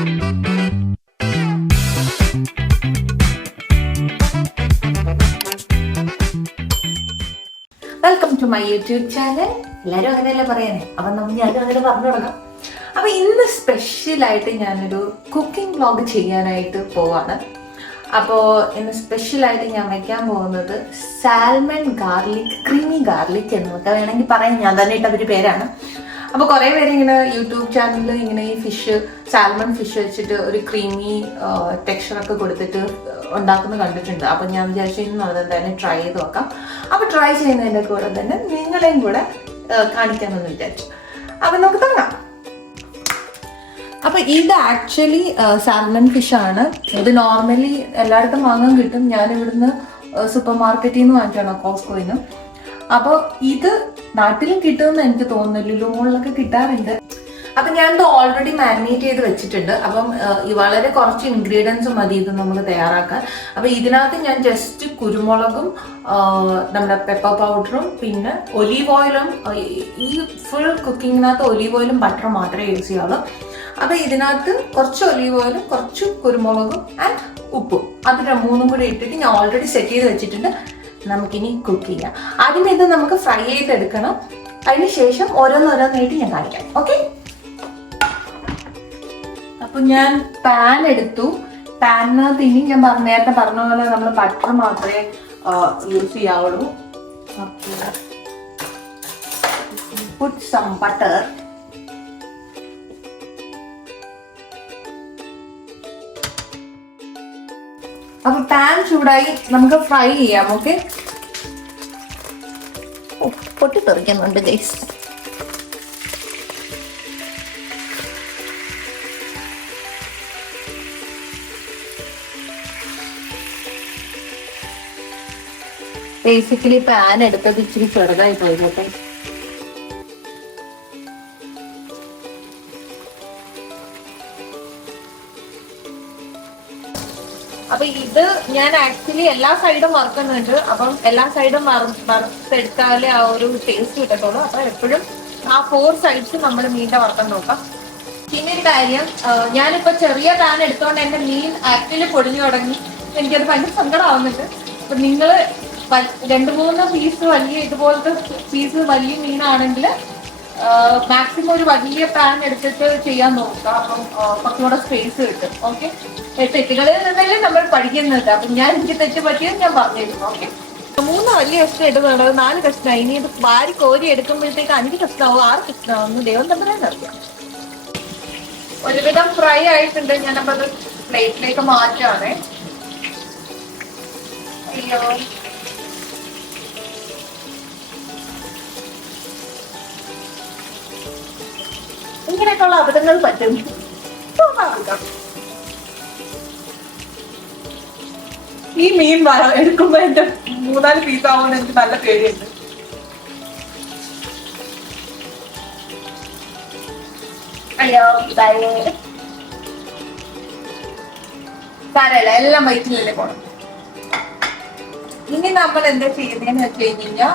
Welcome to my YouTube channel. എല്ലാവരും അങ്ങനെയല്ലേ പറയാനേ, അപ്പം ഞാനും അങ്ങനെ പറഞ്ഞു തുടങ്ങാം. അപ്പം ഇന്ന് സ്പെഷ്യലായിട്ട് ഞാനൊരു കുക്കിംഗ് വ്ലോഗ് ചെയ്യാനായിട്ട് പോവാണ്. അപ്പോൾ ഇന്ന് സ്പെഷ്യലായിട്ട് ഞാൻ വയ്ക്കാൻ പോകുന്നത് സാൽമൺ ഗാർലിക്, ക്രീമി ഗാർലിക് എന്നൊക്കെ വേണമെങ്കിൽ പറയാം. ഞാൻ തന്നെ ഇട്ട ഒരു പേരാണ്. അപ്പോൾ കുറേ പേര് ഇങ്ങനെ യൂട്യൂബ് ചാനലിൽ ഇങ്ങനെ ഈ സാൽമൺ ഫിഷ് വെച്ചിട്ട് ഒരു ക്രീമി ടെക്സ്ചറൊക്കെ കൊടുത്തിട്ട് ഉണ്ടാക്കുന്നത് കണ്ടിട്ടുണ്ട്. അപ്പം ഞാൻ വിചാരിച്ചു ഇന്ന് അതെന്തായാലും ട്രൈ ചെയ്ത് നോക്കാം. അപ്പോൾ ട്രൈ ചെയ്യുന്നതിൻ്റെ കൂടെ തന്നെ നിങ്ങളെയും കൂടെ കാണിക്കാമെന്ന് വിചാരിച്ചു. അപ്പം നമുക്ക് തുടങ്ങാം. അപ്പോൾ ഇത് ആക്ച്വലി സാൽമൺ ഫിഷാണ്. ഇത് നോർമലി എല്ലായിടത്തും വാങ്ങാൻ കിട്ടും. ഞാൻ ഇവിടുന്ന് സൂപ്പർ മാർക്കറ്റിൽ നിന്ന് വാങ്ങിച്ചാണ്, കോസ്കോയിൽ നിന്ന്. അപ്പോൾ ഇത് നാട്ടിലും കിട്ടുമെന്ന് എനിക്ക് തോന്നുന്നു, ലുലുമോളിലൊക്കെ കിട്ടാറുണ്ട്. അപ്പം ഞാനിത് ഓൾറെഡി മാരിനേറ്റ് ചെയ്ത് വെച്ചിട്ടുണ്ട്. അപ്പം വളരെ കുറച്ച് ഇൻഗ്രീഡിയൻസ് മതി ഇത് നമ്മൾ തയ്യാറാക്കാൻ. അപ്പം ഇതിനകത്ത് ഞാൻ ജസ്റ്റ് കുരുമുളകും നമ്മുടെ പെപ്പർ പൗഡറും പിന്നെ ഒലീവ് ഓയിലും, ഈ ഫുൾ കുക്കിങ്ങിനകത്ത് ഒലീവ് ഓയിലും ബട്ടറും മാത്രമേ യൂസ് ചെയ്യാവുള്ളൂ. അപ്പം ഇതിനകത്ത് കുറച്ച് ഒലീവ് ഓയിലും കുറച്ച് കുരുമുളകും ആൻഡ് ഉപ്പും, അത് മൂന്നും കൂടി ഇട്ടിട്ട് ഞാൻ ഓൾറെഡി സെറ്റ് ചെയ്ത് വെച്ചിട്ടുണ്ട്. നമുക്കിനി കുക്ക് ചെയ്യാം. ആദ്യം ഇത് നമുക്ക് ഫ്രൈ ചെയ്തെടുക്കണം. അതിന് ശേഷം ഓരോന്നോരോന്നായിട്ട് ഞാൻ കാണിക്കാം. ഓക്കെ, അപ്പൊ ഞാൻ പാൻ എടുത്തു. പാനിനകത്ത് ഇനി ഞാൻ നേരത്തെ പറഞ്ഞ പോലെ നമ്മൾ ബട്ടർ മാത്രമേ യൂസ് ചെയ്യാവുള്ളൂ. Put some butter. അപ്പൊ പാൻ ചൂടായി, നമുക്ക് ഫ്രൈ ചെയ്യാം. ഓക്കെ, പൊട്ടിത്തെറിക്കുന്നുണ്ട് ഗൈസ്. ബേസിക്കലി പാൻ എടുത്തത് ഇച്ചിരി ചെറുതായി പോയിക്കോട്ടെ. അപ്പൊ ഇത് ഞാൻ ആക്ച്വലി എല്ലാ സൈഡും വറുക്കുന്നുണ്ട്. അപ്പം എല്ലാ സൈഡും വറുത്തെടുത്താലേ ആ ഒരു ടേസ്റ്റ് കിട്ടത്തുള്ളൂ. അപ്പൊ എപ്പോഴും ആ 4 സൈഡ്സ് നമ്മൾ മീനിന്റെ വറുക്കാൻ നോക്കാം. പിന്നെ ഒരു കാര്യം, ഞാനിപ്പോ ചെറിയ പാൻ എടുത്തോണ്ട് എന്റെ മീൻ ആക്ച്വലി പൊടിഞ്ഞു തുടങ്ങി. എനിക്കത് ഭയങ്കര സങ്കടമാവുന്നുണ്ട്. അപ്പൊ നിങ്ങള് 2-3 പീസ് വലിയ ഇതുപോലത്തെ പീസ് വലിയ മീനാണെങ്കിൽ മാക്സിമം ഒരു വലിയ പാൻ എടുത്തിട്ട് ചെയ്യാൻ നോക്കുക. അപ്പം കുറച്ചുകൂടെ സ്പേസ് കിട്ടും. ഓക്കെ, തെറ്റുകളിൽ നിന്നല്ലേ നമ്മൾ പഠിക്കുന്നത്. അപ്പം എനിക്ക് തെറ്റ് പറ്റിയത് ഞാൻ പറഞ്ഞിരുന്നു. ഓക്കെ, 3 വലിയ കഷ്ണം ഇടുന്നുണ്ട്, 4 കഷ്ണമായി. ഇനി ഇത് വാരി കോരി എടുക്കുമ്പോഴത്തേക്ക് 5 കഷ്ണമാവും, 6 കഷ്ണമാവും. ദൈവം തമ്മിലാണ് അറിയാം. ഒരുവിധം ഫ്രൈ ആയിട്ടുണ്ട്. ഞാനപ്പോൾ അത് പ്ലേറ്റിലേക്ക് മാറ്റാണേ. അയ്യോ, ഇങ്ങനെയൊക്കെയുള്ള അബദ്ധങ്ങൾ പറ്റും. ഈ മീൻ എടുക്കുമ്പോ എന്റെ 3-4 പീസ് ആവുമെന്ന് എനിക്ക് നല്ല പേടിയുണ്ട്. അയ്യോ, സാരമില്ല, എല്ലാം വയറ്റിലല്ലേ പോണം. ഇനി നമ്മൾ എന്താ ചെയ്യുന്നതെന്ന് വെച്ച് കഴിഞ്ഞാൽ,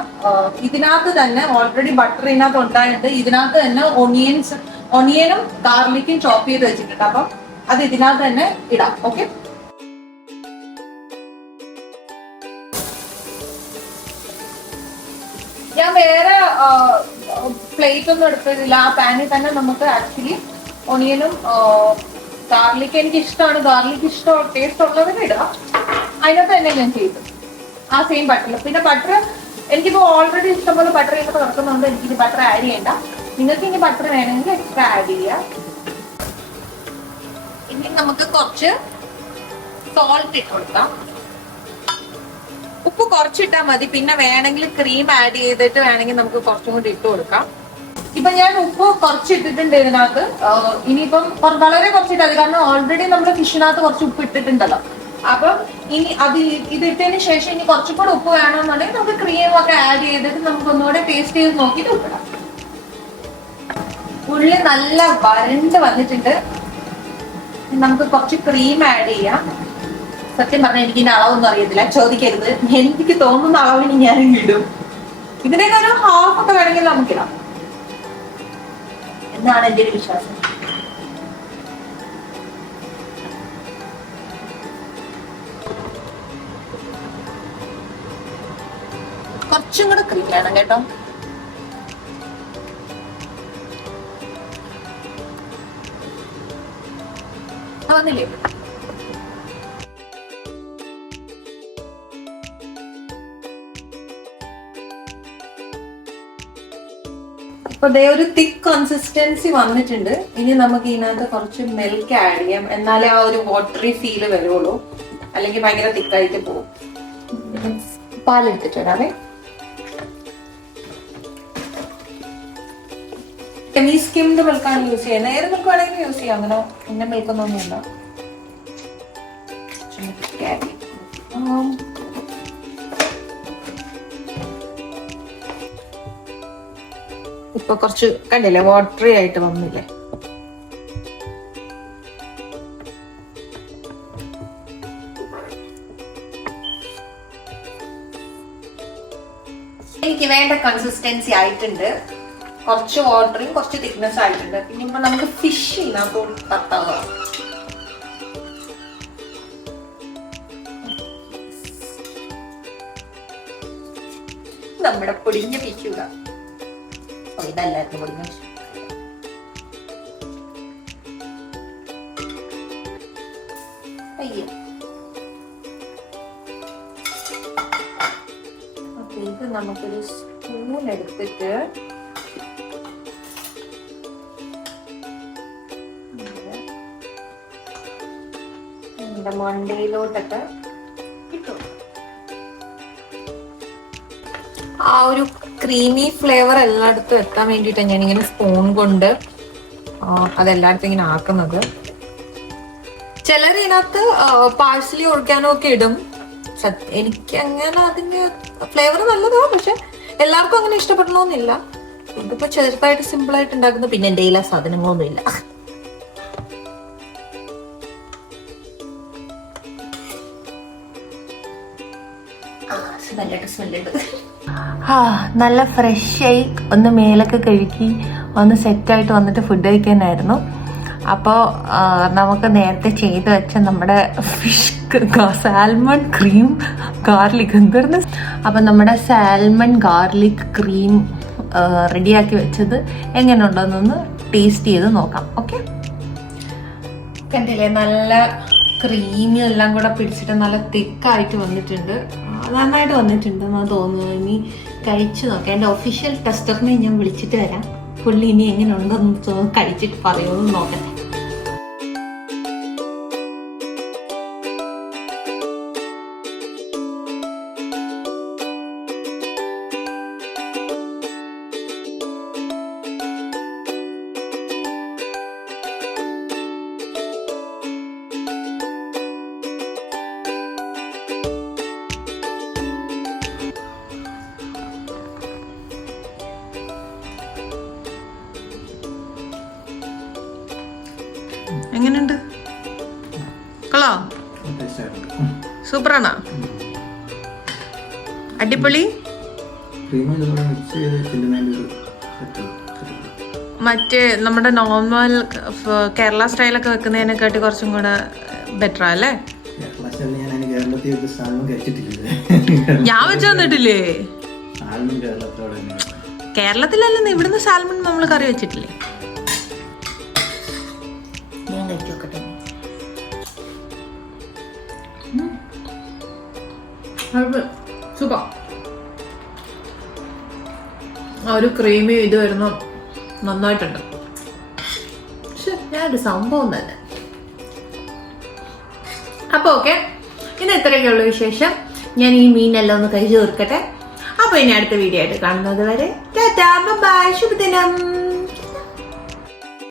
ഇതിനകത്ത് തന്നെ ഓൾറെഡി ബട്ടർ ഇതിനകത്ത് ഉണ്ടായിട്ട് ഇതിനകത്ത് തന്നെ ഒണിയനും ഗാർലിക്കും ചോപ്പ് ചെയ്ത് വെച്ചിട്ടുണ്ട്. അപ്പം അത് ഇതിനകത്ത് തന്നെ ഇടാം. ഓക്കെ, ഞാൻ വേറെ പ്ലേറ്റ് ഒന്നും എടുത്തില്ല. ആ പാനിൽ തന്നെ നമുക്ക് ആക്ച്വലി ഒണിയനും ഗാർലിക്ക്, എനിക്ക് ഇഷ്ടമാണ്. ഗാർലിക്ക് ടേസ്റ്റ് ഉള്ളവരെ ഇടാം. അതിനകത്ത് തന്നെ ഞാൻ ചെയ്തു ആ സെയിം ബട്ടറിൽ. പിന്നെ ബട്ടർ എനിക്കിപ്പോ ഓൾറെഡി ഇഷ്ടംപോലെ ബട്ടർ ചെയ്യുമ്പോൾ തുറക്കുന്നുണ്ട്. എനിക്കിനി ബട്ടർ ആഡ് ചെയ്യണ്ട. നിങ്ങൾക്ക് ഇനി ബട്ടർ വേണമെങ്കിൽ എക്സ്ട്രാ ആഡ് ചെയ്യാം. ഇനി നമുക്ക് കുറച്ച് സോൾട്ട് ഇട്ട് കൊടുക്കാം. ഉപ്പ് കുറച്ചിട്ടാൽ മതി. പിന്നെ വേണമെങ്കിൽ ക്രീം ആഡ് ചെയ്തിട്ട് വേണമെങ്കിൽ നമുക്ക് കുറച്ചും കൂടി ഇട്ട് കൊടുക്കാം. ഇപ്പൊ ഞാൻ ഉപ്പ് കുറച്ചിട്ടിട്ടുണ്ട് ഇതിനകത്ത്. ഇനിയിപ്പം വളരെ കുറച്ചിട്ടാൽ മതി, കാരണം ഓൾറെഡി നമ്മൾ ഫിഷിനകത്ത് കുറച്ച് ഉപ്പ് ഇട്ടിട്ടുണ്ടല്ലോ. അപ്പം ഇനി ഇതിട്ടതിന് ശേഷം ഇനി കുറച്ചും കൂടെ ഉപ്പ് വേണമെന്നുണ്ടെങ്കിൽ നമുക്ക് ക്രീമൊക്കെ ആഡ് ചെയ്തിട്ട് നമുക്ക് ഒന്നുകൂടെ ടേസ്റ്റ് ചെയ്ത് നോക്കിയിട്ട് ഉപ്പിടാം. ഉള്ളി നല്ല വരണ്ട് വന്നിട്ടുണ്ട്. നമുക്ക് കുറച്ച് ക്രീം ആഡ് ചെയ്യാം. സത്യം പറഞ്ഞാൽ എനിക്ക് ഇതിന്റെ അളവൊന്നും അറിയത്തില്ല, ചോദിക്കരുത്. എനിക്ക് തോന്നുന്ന അളവിന് ഞാൻ ഇടും. ഇതിനൊക്കെ ഒരു ഹാഫ് ഒക്കെ വേണമെങ്കിൽ നമുക്കിടാം എന്നാണ് എന്റെ ഒരു വിശ്വാസം. കുറച്ചും കൂടെ ക്രീം വേണം കേട്ടോ. വന്നില്ലേ? ഇപ്പൊ ദേ ഒരു തിക്ക് കൺസിസ്റ്റൻസി വന്നിട്ടുണ്ട്. ഇനി നമുക്ക് ഇതിനകത്ത് കുറച്ച് മിൽക്ക് ആഡ് ചെയ്യാം, എന്നാലേ ആ ഒരു വാട്ടറി ഫീല് വരുള്ളൂ, അല്ലെങ്കിൽ ഭയങ്കര തിക്കായിട്ട് പോകും. പാലെടുത്തിട്ട് വരാവേ. ഈ സ്കിംഡ് മിൽക്കാണ് യൂസ് ചെയ്യുന്നത്. ഏത് മിൽക്ക് വേണമെങ്കിലും യൂസ് ചെയ്യാം, അങ്ങനെ പിന്നെ മിൽക്കൊന്നുമില്ല. ഇപ്പൊ കുറച്ച് കണ്ടില്ലേ, വാട്ടറി ആയിട്ട് വന്നില്ലേ. എനിക്ക് വേണ്ട കൺസിസ്റ്റൻസി ആയിട്ടുണ്ട്. കുറച്ച് വാട്ടറിയും കുറച്ച് തിക്നെസ് ആയിട്ടുണ്ട്. പിന്നെ ഇപ്പൊ നമുക്ക് ഫിഷ് ഇതിനകത്ത് തട്ടാവുക. നമ്മുടെ പൊടിഞ്ഞ ഫിഷ് ഇടാം. ഇതല്ലായിരുന്നു പൊടിഞ്ഞ ഫിഷ്. അയ്യോ, ഇത് നമുക്കൊരു സ്പൂൺ എടുത്തിട്ട് എന്റെ മണ്ടയിലോട്ടൊക്കെ ഇട്ടു. ആ ഒരു ക്രീമി ഫ്ലേവർ എല്ലായിടത്തും എത്താൻ വേണ്ടിയിട്ടാണ് ഞാനിങ്ങനെ സ്പൂൺ കൊണ്ട് അതെല്ലായിടത്തും ഇങ്ങനെ ആക്കുന്നത്. ചിലർ ഇതിനകത്ത് പാഴ്സലി ഒഴിക്കാനോ ഒക്കെ ഇടും. എനിക്ക് അങ്ങനെ അതിന്റെ ഫ്ലേവർ നല്ലതാണ്, പക്ഷെ എല്ലാവർക്കും അങ്ങനെ ഇഷ്ടപ്പെടണമെന്നില്ല. ഇതിപ്പോ ചെറുതായിട്ട് സിമ്പിൾ ആയിട്ട് ഉണ്ടാക്കുന്നു. പിന്നെ എന്റെ കയ്യിലെ സാധനങ്ങളൊന്നും ഇല്ല. നല്ല ഫ്രഷ് ആയി ഒന്ന് മേലൊക്കെ കഴുകി ഒന്ന് സെറ്റായിട്ട് വന്നിട്ട് ഫുഡ് കഴിക്കാനായിരുന്നു. അപ്പോൾ നമുക്ക് നേരത്തെ ചെയ്ത് വെച്ച നമ്മുടെ ഫിഷ് സാൽമൺ ക്രീം ഗാർലിക് എന്തായിരുന്നു, അപ്പം നമ്മുടെ സാൽമൺ ഗാർലിക് ക്രീം റെഡിയാക്കി വെച്ചത് എങ്ങനെ ഉണ്ടെന്നൊന്ന് ടേസ്റ്റ് ചെയ്ത് നോക്കാം. ഓക്കെ, കണ്ടില്ലേ, നല്ല ക്രീമി എല്ലാം കൂടെ പിടിച്ചിട്ട് നല്ല തിക്കായിട്ട് വന്നിട്ടുണ്ട്. നന്നായിട്ട് വന്നിട്ടുണ്ടെന്ന് തോന്നുന്നു. ഇനി കഴിച്ചു നോക്കാം. എൻ്റെ ഒഫീഷ്യൽ ടെസ്റ്ററിനെ ഞാൻ വിളിച്ചിട്ട് വരാം. പുള്ളി ഇനി എങ്ങനെ ഉണ്ടെന്ന് കഴിച്ചിട്ട് പറയുമെന്ന് നോക്കട്ടെ. എങ്ങനെയുണ്ട്? കളോ സൂപ്പറാണോ? അടിപൊളി. മറ്റേ നമ്മുടെ നോർമൽ കേരള സ്റ്റൈലൊക്കെ വെക്കുന്നതിനെക്കാട്ടി കുറച്ചും കൂടെ ബെറ്റർ അല്ലേ? ഞാൻ വെച്ച് തന്നിട്ടില്ലേ? കേരളത്തിലല്ലെന്ന്, ഇവിടുന്ന് സാൽമൺ നമ്മൾ കറി വെച്ചിട്ടില്ലേ? സൂപ്പർ. ആ ഒരു ക്രീമി ഇത് വരുന്ന നന്നായിട്ടുണ്ട്. പക്ഷെ ഞാനൊരു സംഭവം തന്നെ. അപ്പൊ ഓക്കെ, ഇന്ന് ഇത്രയൊക്കെയുള്ള വിശേഷം. ഞാൻ ഈ മീനെല്ലാം ഒന്ന് കഴിച്ചു തീർക്കട്ടെ. അപ്പൊ ഇനി അടുത്ത വീഡിയോ ആയിട്ട് കാണുന്നത് വരെ ടാറ്റാ, ബൈ, ശുഭദിനം.